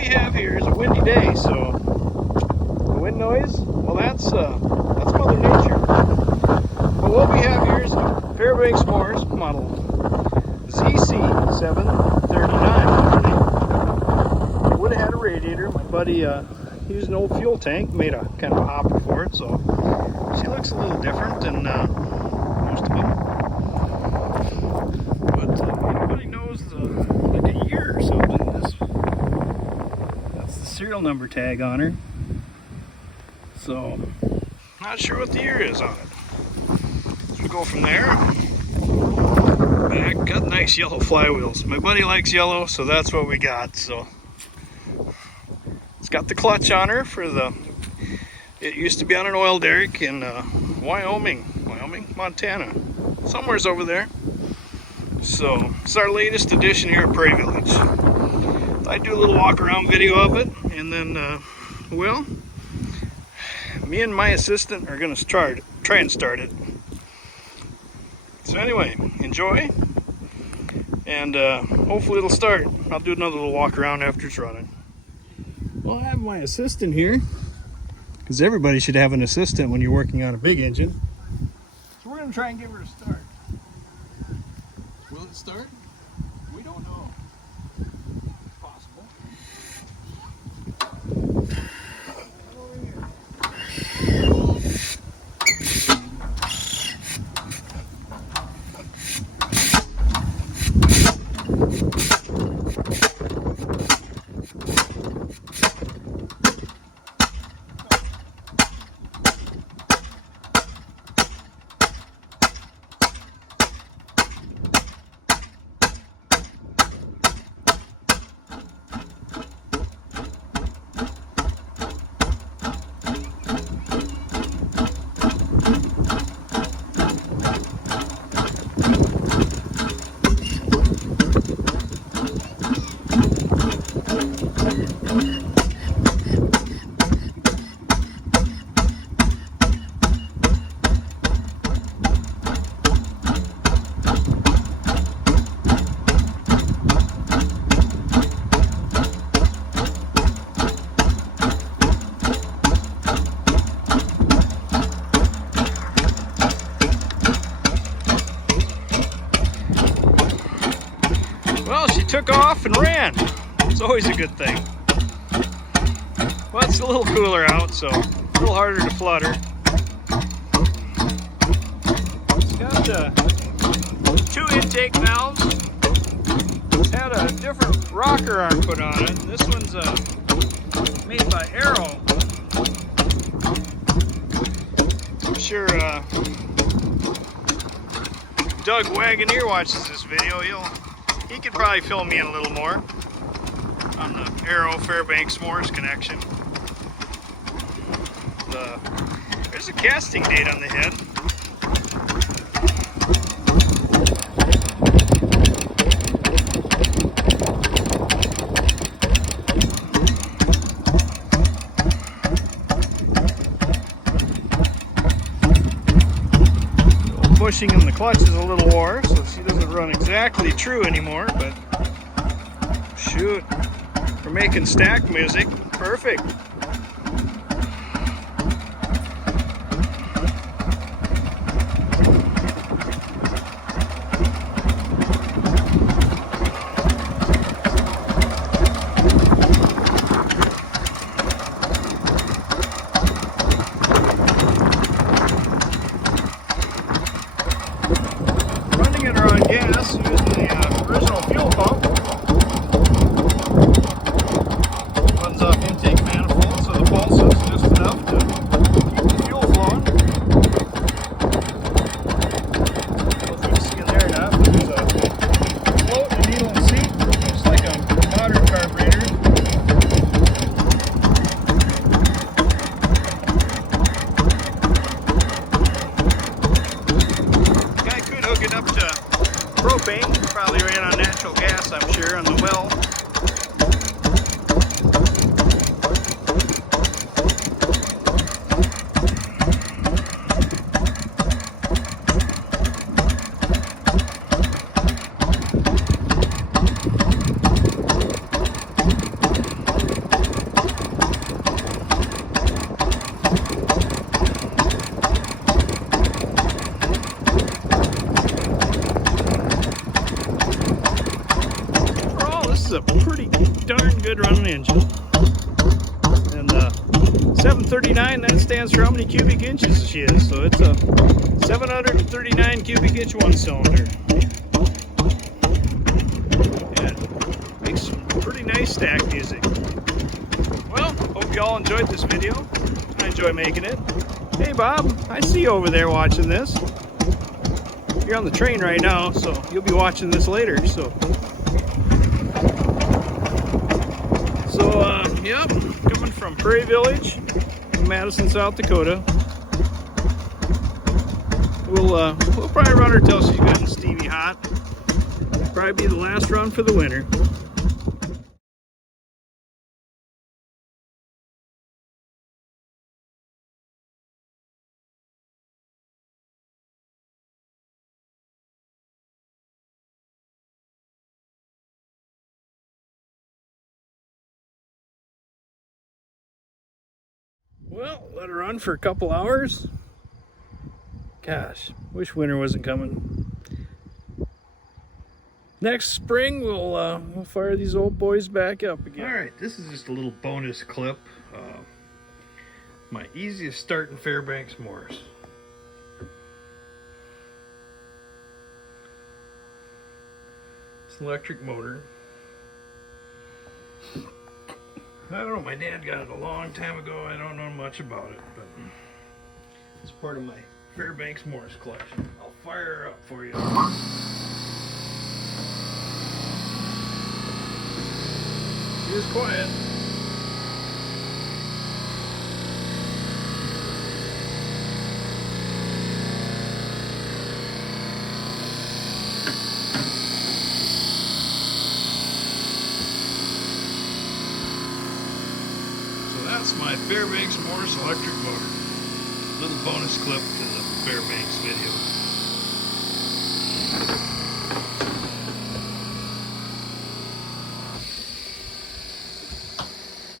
we have here is a windy day, so the wind noise, well, that's Mother Nature. But what we have here is a Fairbanks Morse Model ZC739. Would have had a radiator. My buddy used an old fuel tank, made a kind of a hopper for it, so she looks a little different than most of them. But anybody knows like a year or something, that's the serial number tag on her. So, not sure what the year is on it. So we go from there. Back, got nice yellow flywheels. My buddy likes yellow, so that's what we got. So, it's got the clutch on her for the. It used to be on an oil derrick in Wyoming, Montana, somewhere's over there. So, it's our latest addition here at Prairie Village. I do a little walk around video of it, and then, well, me and my assistant are going to try and start it. So anyway, enjoy, and hopefully it'll start. I'll do another little walk around after it's running. Well, I have my assistant here, because everybody should have an assistant when you're working on a big engine. So we're going to try and give her a start. Will it start? We don't know. It's possible. Well, she took off and ran. It's always a good thing. Well, it's a little cooler out, so a little harder to flutter. It's got 2 intake valves. It's had a different rocker arm put on it. This one's made by Arrow. I'm sure Doug Wagoneer watches this video. He could probably fill me in a little more on the Arrow Fairbanks Morse connection. There's a casting date on the head. Bushing in the clutch is a little wore, so she doesn't run exactly true anymore, but shoot, we're making stack music, perfect. Gas using the original fuel pump. Runs off intake manifold. darn good running engine. And 739, that stands for how many cubic inches she is. So it's a 739 cubic inch one cylinder. And makes some pretty nice stack music. Well, hope you all enjoyed this video. I enjoy making it. Hey Bob, I see you over there watching this. You're on the train right now, so you'll be watching this later. So yep, coming from Prairie Village, Madison, South Dakota. We'll probably run her till she's good and steamy hot. Probably be the last run for the winter. Well, let her run for a couple hours. Gosh, wish winter wasn't coming. Next spring, we'll fire these old boys back up again. All right, this is just a little bonus clip. My easiest start in Fairbanks Morse. It's an electric motor. I don't know, my dad got it a long time ago. I don't know much about it, but it's part of my Fairbanks Morse collection. I'll fire her up for you. She is quiet. That's my Fairbanks Morse electric motor. Little bonus clip to the Fairbanks video.